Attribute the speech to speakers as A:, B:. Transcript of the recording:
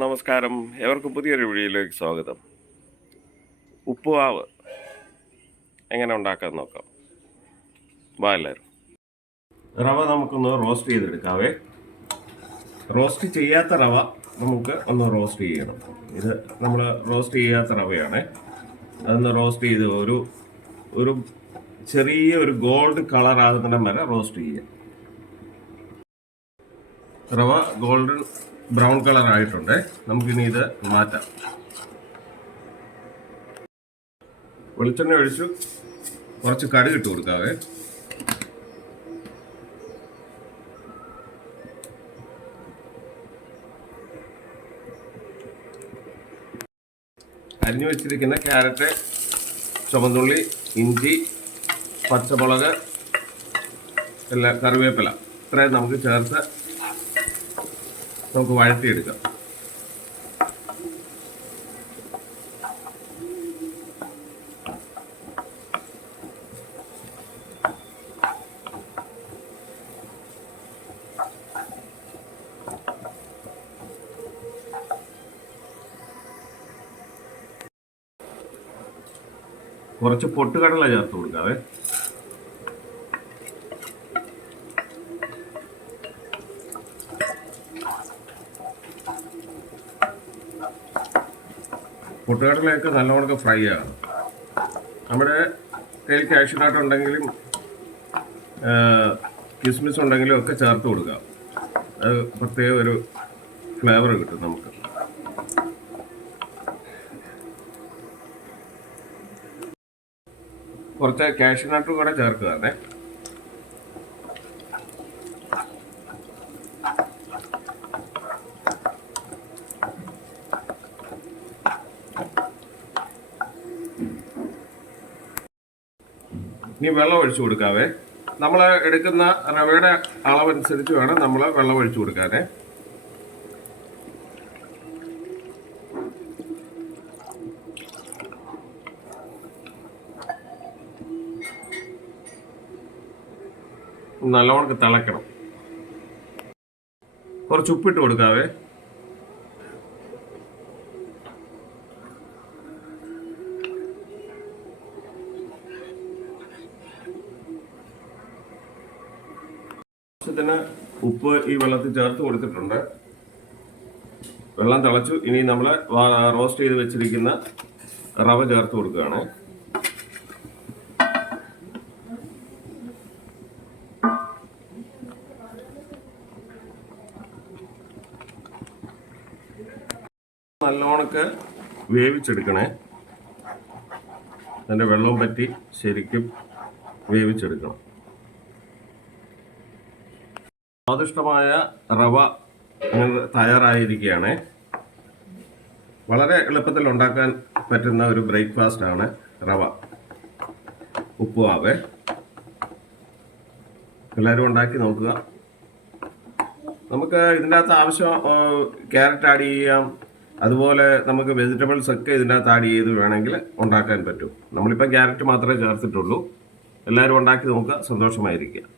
A: നമസ്കാരം. എവർക്കും പുതിയൊരു വീഡിയോയിലേക്ക് സ്വാഗതം. ഉപ്പുവാവ് എങ്ങനെ ഉണ്ടാക്കാൻ നോക്കാം? വാ എല്ലാവരും. റവ നമുക്കൊന്ന് റോസ്റ്റ് ചെയ്തെടുക്കാവേ. റോസ്റ്റ് ചെയ്യാത്ത റവ നമുക്ക് ഒന്ന് റോസ്റ്റ് ചെയ്യണം. ഇത് നമ്മൾ റോസ്റ്റ് ചെയ്യാത്ത റവയാണ്. അതൊന്ന് റോസ്റ്റ് ചെയ്ത് ഒരു ഒരു ചെറിയ ഒരു ഗോൾഡ് കളർ ആകുന്നിടം വരെ റോസ്റ്റ് ചെയ്യുക റവ ഗോൾഡൻ ബ്രൗൺ കളർ ആയിട്ടുണ്ട് നമുക്കിനി ഇത് മാറ്റാം. വെളിച്ചെണ്ണ ഒഴിച്ചു. കുറച്ച് കടുക് ഇട്ട് കൊടുക്കാവേ. അരിഞ്ഞു വെച്ചിരിക്കുന്ന ക്യാരറ്റ് ചുമന്നുള്ളി ഇഞ്ചി പച്ചമുളക് എല്ലാം കറിവേപ്പില. ഇത്രയും നമുക്ക് ചേർത്ത് നമുക്ക് വഴറ്റിയെടുക്കാം കുറച്ച് പൊട്ടുകടല ചേർത്ത് കൊടുക്കാവേ. പൊട്ടുകടലയൊക്കെ നല്ലവണ്ണം ഫ്രൈ ആണ് നമ്മുടെ കയ്യിൽ കാഷ്യൂനാട്ട് ഉണ്ടെങ്കിലും കിസ്മിസ് ഉണ്ടെങ്കിലും ഒക്കെ ചേർത്ത് കൊടുക്കുക അത് പ്രത്യേക ഒരു ഫ്ലേവർ കിട്ടും നമുക്ക്. കുറച്ച് കാഷ്യൂനാട്ട് കൂടെ ചേർക്കുകയാണേ ഇനി വെള്ളം ഒഴിച്ചു കൊടുക്കാവേ. നമ്മൾ എടുക്കുന്ന റവയുടെ അളവനുസരിച്ച് വേണം നമ്മൾ വെള്ളം ഒഴിച്ചു കൊടുക്കാനേ. നല്ലവണ്ണം തിളക്കണം. കുറച്ച് ഉപ്പിട്ട് കൊടുക്കാവേ. ആവശ്യത്തിന് ഉപ്പ് ഈ വെള്ളത്തിൽ ചേർത്ത് കൊടുത്തിട്ടുണ്ട്. വെള്ളം തിളച്ചു. ഇനി നമ്മൾ റോസ്റ്റ് ചെയ്ത് വെച്ചിരിക്കുന്ന റവ ചേർത്ത് കൊടുക്കുകയാണ്. നല്ലോണക്ക് വേവിച്ചെടുക്കണേ. അതിന്റെ വെള്ളവും പറ്റി ശരിക്കും വേവിച്ചെടുക്കണം. സ്വാദിഷ്ടമായ റവ അങ്ങനെ തയ്യാറായിരിക്കുകയാണ്. വളരെ എളുപ്പത്തിൽ ഉണ്ടാക്കാൻ പറ്റുന്ന ഒരു ബ്രേക്ക്ഫാസ്റ്റ് ആണ് റവ. ഉപ്പുവാവ് എല്ലാവരും ഉണ്ടാക്കി നോക്കുക. നമുക്ക് ഇതിന്റെ അകത്ത് ആവശ്യം ക്യാരറ്റ് ആഡ് ചെയ്യാം. അതുപോലെ നമുക്ക് വെജിറ്റബിൾസ് ഒക്കെ ഇതിന്റെ അകത്ത് ആഡ് ചെയ്ത് വേണമെങ്കിൽ ഉണ്ടാക്കാൻ പറ്റും. നമ്മളിപ്പോൾ ക്യാരറ്റ് മാത്രമേ ചേർത്തിട്ടുള്ളൂ. എല്ലാവരും ഉണ്ടാക്കി നോക്കുക. സന്തോഷമായിരിക്കുക.